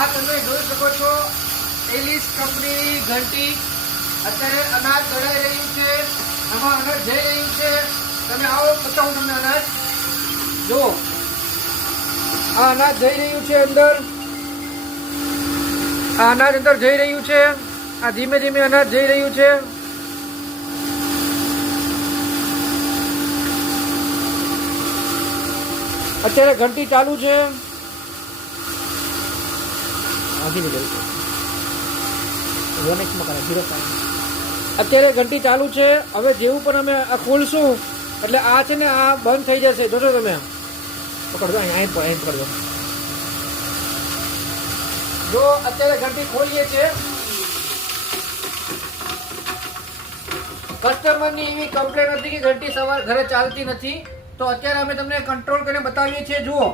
આ તમે જોઈ શકો છો એલિસ કંપનીની ઘંટી. અત્યારે અનાજ દળાઈ રહ્યું છે, આમાં અનાજ જઈ રહ્યું છે. તમે આવો બતાવું તમને અનાજ. જો આ અનાજ જઈ રહ્યું છે અંદર, આ અનાજ અંદર જઈ રહ્યું છે. આ ધીમે ધીમે અનાજ જઈ રહ્યું છે. અત્યારે ઘંટી ચાલુ છે. અત્યારે ઘંટી ચાલુ છે. હવે જેવું પણ અમે આ ખોલશું એટલે આ છે ને આ બંધ થઈ જશે. જોજો તમે પકડજો, અહીં પકડજો. જો અત્યારે ઘંટી ખોલીએ છે. કસ્ટમરની એવી કમ્પ્લેન હતી કે ઘંટી સવાર ઘરે ચાલતી નથી, તો અત્યારે અમે તમને કંટ્રોલ કરીને બતાવીએ છીએ. જુઓ